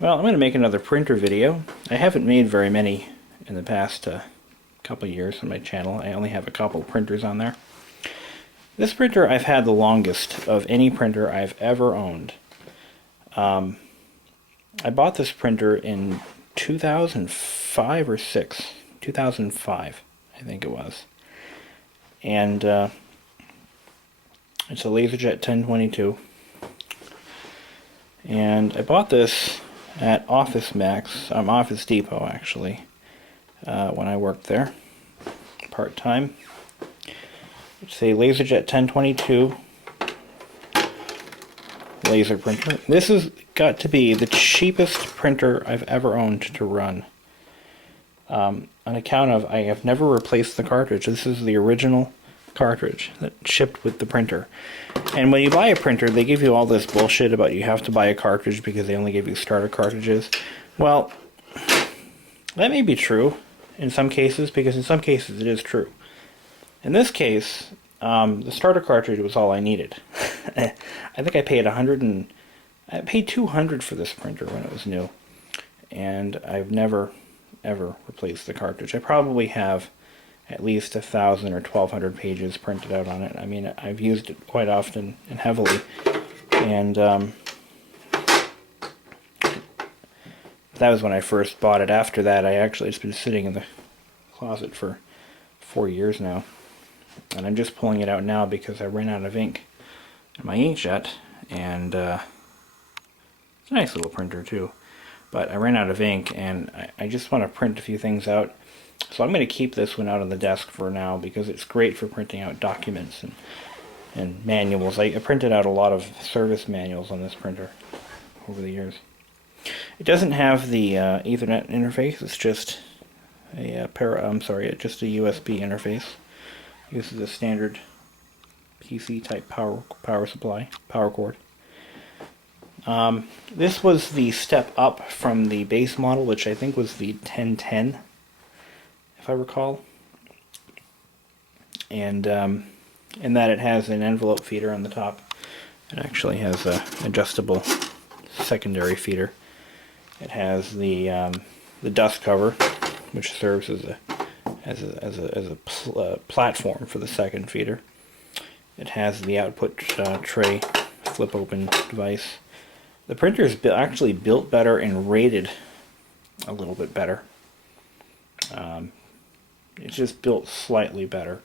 Well, I'm going to make another printer video. I haven't made very many in the past couple years on my channel. I only have a couple printers on there. This printer I've had the longest of any printer I've ever owned. I bought this printer in 2005 or 6. 2005, I think it was. And it's a LaserJet 1022. And I bought this at Office Depot actually, when I worked there part-time. It's a LaserJet 1022 laser printer. This has got to be the cheapest printer I've ever owned to run, on account of I have never replaced the cartridge. This is the original cartridge that shipped with the printer. And when you buy a printer, they give you all this bullshit about you have to buy a cartridge because they only give you starter cartridges. Well, that may be true in some cases, because in some cases it is true. In this case, the starter cartridge was all I needed. I think I paid I paid $200 for this printer when it was new, and I've never ever replaced the cartridge. I probably have at least 1,000 or 1,200 pages printed out on it. I mean, I've used it quite often and heavily, and that was when I first bought it. After that, it's been sitting in the closet for 4 years now, and I'm just pulling it out now because I ran out of ink in my inkjet, and it's a nice little printer too, but I ran out of ink, and I just want to print a few things out. So I'm going to keep this one out on the desk for now because it's great for printing out documents and manuals. I printed out a lot of service manuals on this printer over the years. It doesn't have the Ethernet interface. It's just just a USB interface. It uses a standard PC type power supply, power cord. This was the step up from the base model, which I think was the 1010. If I recall, and in that it has an envelope feeder on the top. It actually has a adjustable secondary feeder. It has the dust cover, which serves as a platform for the second feeder. It has the output tray flip open device. The printer is actually built better and rated a little bit better. It's just built slightly better.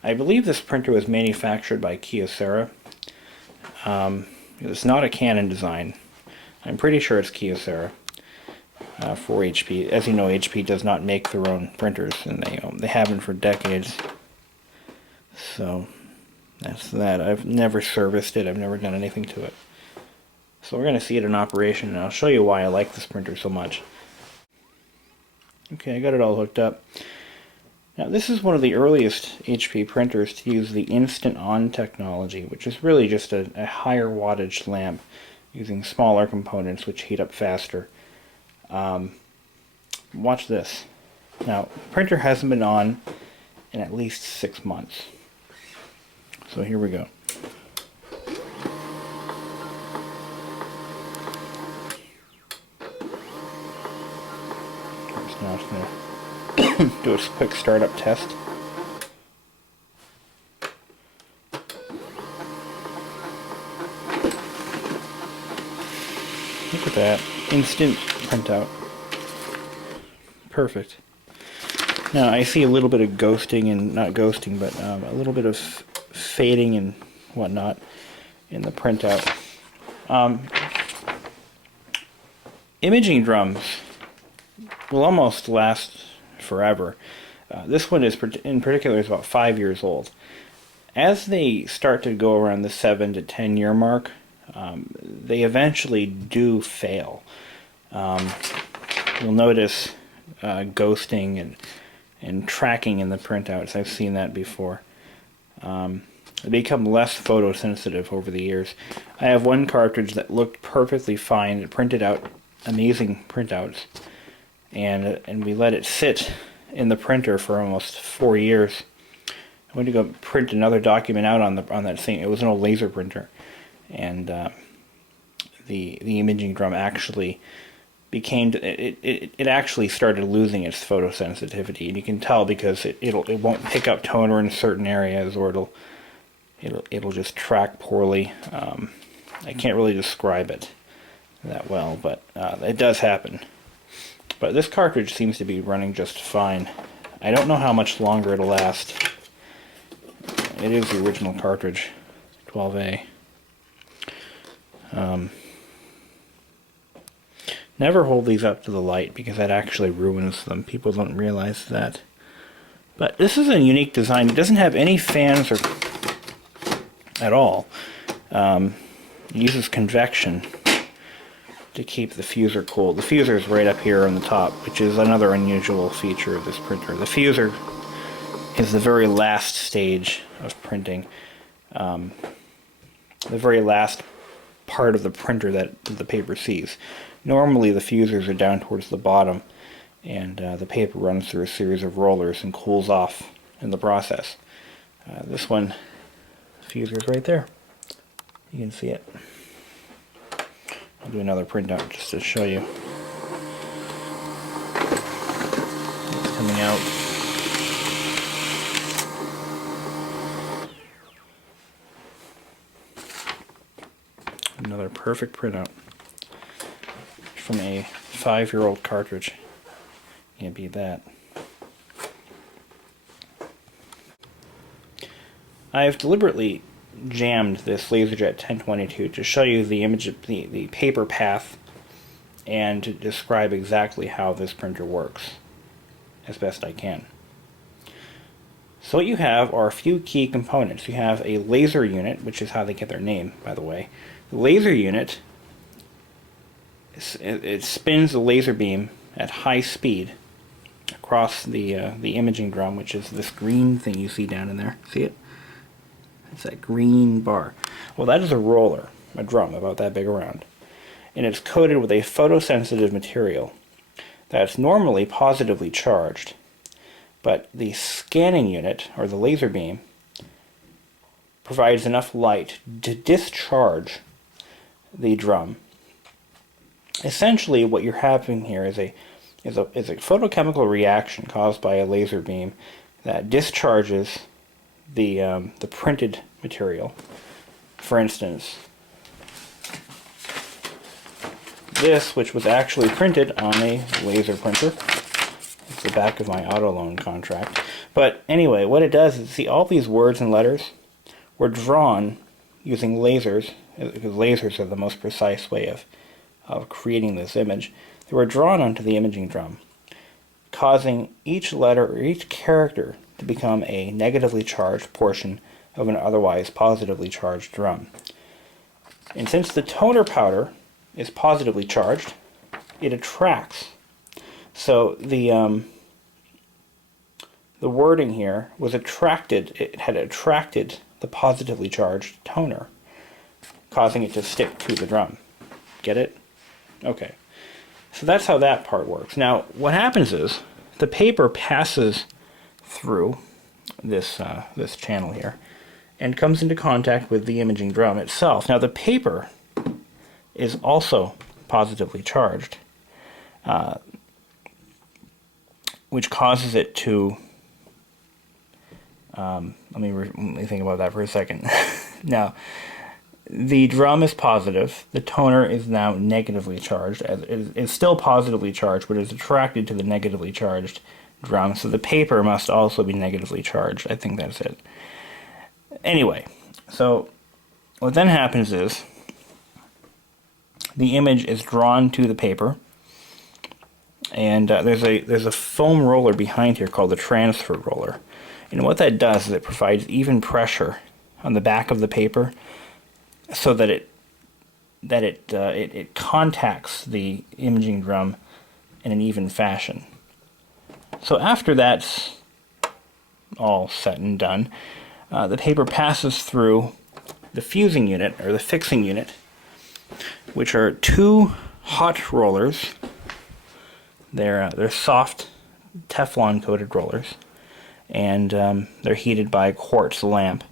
I believe this printer was manufactured by Kyocera. It's not a Canon design. I'm pretty sure it's Kyocera for HP. As you know, HP does not make their own printers, and they haven't for decades. So that's that. I've never serviced it. I've never done anything to it. So we're going to see it in operation, and I'll show you why I like this printer so much. Okay, I got it all hooked up. Now, this is one of the earliest HP printers to use the Instant On technology, which is really just a higher wattage lamp using smaller components which heat up faster. Watch this. Now, the printer hasn't been on in at least 6 months. So here we go. Now it's going to do a quick startup test. Look at that. Instant printout. Perfect. Now I see a little bit of ghosting, and not ghosting, but a little bit of fading and whatnot in the printout. Imaging drums will almost last forever. This one in particular is about 5 years old. As they start to go around the 7 to 10 year mark, they eventually do fail. You'll notice ghosting and tracking in the printouts. I've seen that before. They become less photosensitive over the years. I have one cartridge that looked perfectly fine. It printed out amazing printouts, and we let it sit in the printer for almost 4 years. I went to go print another document out on that thing. It was an old laser printer, and the imaging drum actually it actually started losing its photosensitivity, and you can tell because it won't pick up toner in certain areas, or it'll just track poorly. I can't really describe it that well, but it does happen. But this cartridge seems to be running just fine. I don't know how much longer it'll last. It is the original cartridge, 12A. Never hold these up to the light because that actually ruins them. People don't realize that. But this is a unique design. It doesn't have any fans at all. It uses convection to keep the fuser cool. The fuser is right up here on the top, which is another unusual feature of this printer. The fuser is the very last stage of printing. The very last part of the printer that the paper sees. Normally the fusers are down towards the bottom, and the paper runs through a series of rollers and cools off in the process. This one, the fuser is right there. You can see it. I'll do another printout just to show you. It's coming out. Another perfect printout from a 5-year-old cartridge. Can't beat that. I've deliberately jammed this LaserJet 1022 to show you the image of the paper path and to describe exactly how this printer works as best I can. So what you have are a few key components. You have a laser unit, which is how they get their name, by the way. The laser unit, it spins the laser beam at high speed across the imaging drum, which is this green thing you see down in there. See it? It's that green bar. Well, that is a roller, a drum about that big around. And it's coated with a photosensitive material that's normally positively charged. But the scanning unit, or the laser beam, provides enough light to discharge the drum. Essentially, what you're having here is a photochemical reaction caused by a laser beam that discharges the printed material. For instance, this, which was actually printed on a laser printer. It's the back of my auto loan contract. But anyway, what it does is, see, all these words and letters were drawn using lasers, because lasers are the most precise way of creating this image. They were drawn onto the imaging drum, causing each letter or each character to become a negatively charged portion of an otherwise positively charged drum. And since the toner powder is positively charged, it attracts. So the wording here was attracted, it had attracted the positively charged toner, causing it to stick to the drum. Get it? Okay. So that's how that part works. Now, what happens is the paper passes through this channel here and comes into contact with the imaging drum itself. Now, the paper is also positively charged, which causes it to let me think about that for a second. Now, the drum is positive. The toner is now negatively charged. It's still positively charged, but it's attracted to the negatively charged drum. So the paper must also be negatively charged. I think that's it. Anyway, so what then happens is the image is drawn to the paper, and there's a foam roller behind here called the transfer roller. And what that does is it provides even pressure on the back of the paper, so that it contacts the imaging drum in an even fashion. So after that's all said and done, the paper passes through the fusing unit, or the fixing unit, which are two hot rollers. They're soft Teflon coated rollers, and they're heated by a quartz lamp.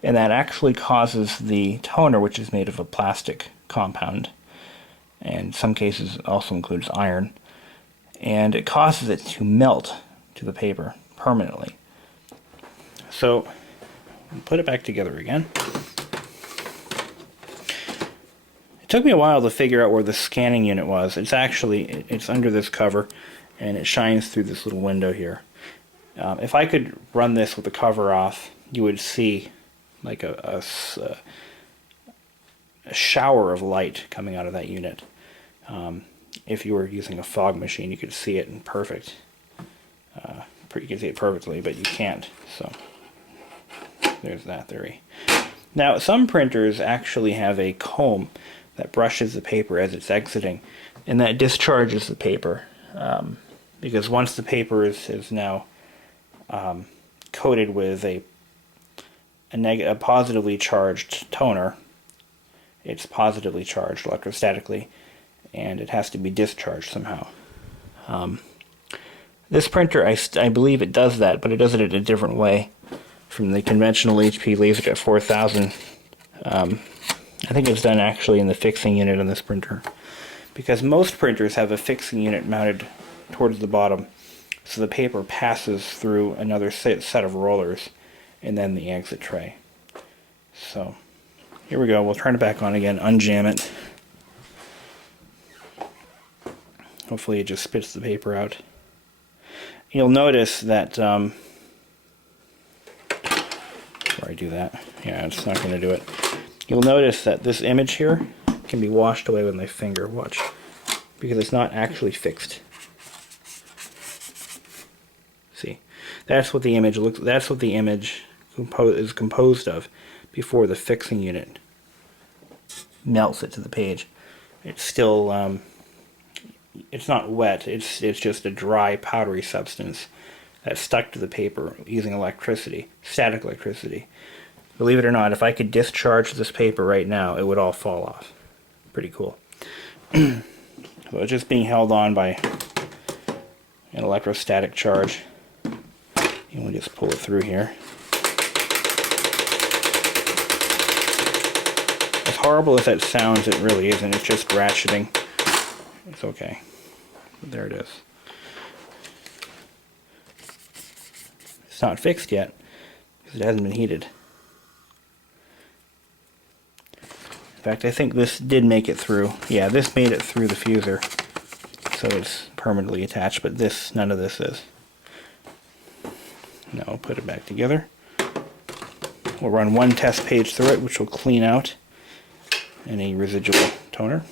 And that actually causes the toner, which is made of a plastic compound, and in some cases it also includes iron, and it causes it to melt to the paper permanently. So put it back together again. It took me a while to figure out where the scanning unit was. It's under this cover, and it shines through this little window here. If I could run this with the cover off, you would see like a shower of light coming out of that unit. If you were using a fog machine, you could see it in perfect. You can see it perfectly, but you can't. So there's that theory. Now, some printers actually have a comb that brushes the paper as it's exiting, and that discharges the paper. Because once the paper is now coated with a positively charged toner, it's positively charged electrostatically, and it has to be discharged somehow. This printer, I believe it does that, but it does it in a different way from the conventional HP LaserJet 4000. I think it's done actually in the fixing unit on this printer, because most printers have a fixing unit mounted towards the bottom, so the paper passes through another set of rollers and then the exit tray. So here we go. We'll turn it back on again, unjam it. Hopefully it just spits the paper out. You'll notice that before I do that, yeah, it's not going to do it. You'll notice that this image here can be washed away with my finger. Watch, because it's not actually fixed. See, that's what the image looks. That's what the image is composed of before the fixing unit melts it to the page. It's still, it's not wet. It's just a dry, powdery substance that's stuck to the paper using electricity, static electricity. Believe it or not, if I could discharge this paper right now, it would all fall off. Pretty cool. So it's just being held on by an electrostatic charge. And we'll just pull it through here. As horrible as that sounds, it really isn't. It's just ratcheting. It's okay. But there it is. It's not fixed yet because it hasn't been heated. In fact, I think this did make it through. Yeah, this made it through the fuser, so it's permanently attached, but this, none of this is. Now we'll put it back together. We'll run one test page through it, which will clean out any residual toner.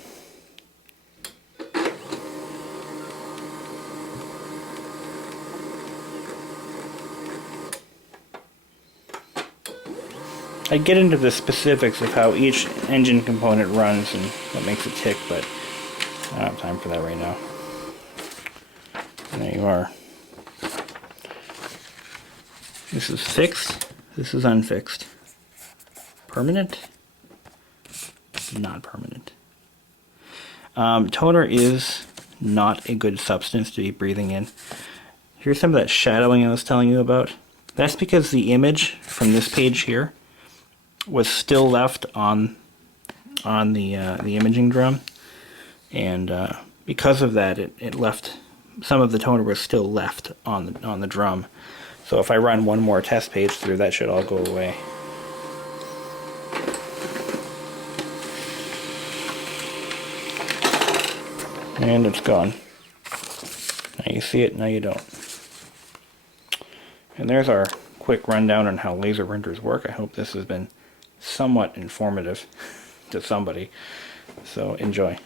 I get into the specifics of how each engine component runs and what makes it tick, but I don't have time for that right now. And there you are. This is fixed, this is unfixed. Permanent, not permanent. Toner is not a good substance to be breathing in. Here's some of that shadowing I was telling you about. That's because the image from this page here was still left on the imaging drum, and because of that, it left some of the toner was still left on the drum. So if I run one more test page through, that should all go away. And it's gone. Now you see it, now you don't. And there's our quick rundown on how laser printers work. I hope this has been somewhat informative to somebody. So enjoy.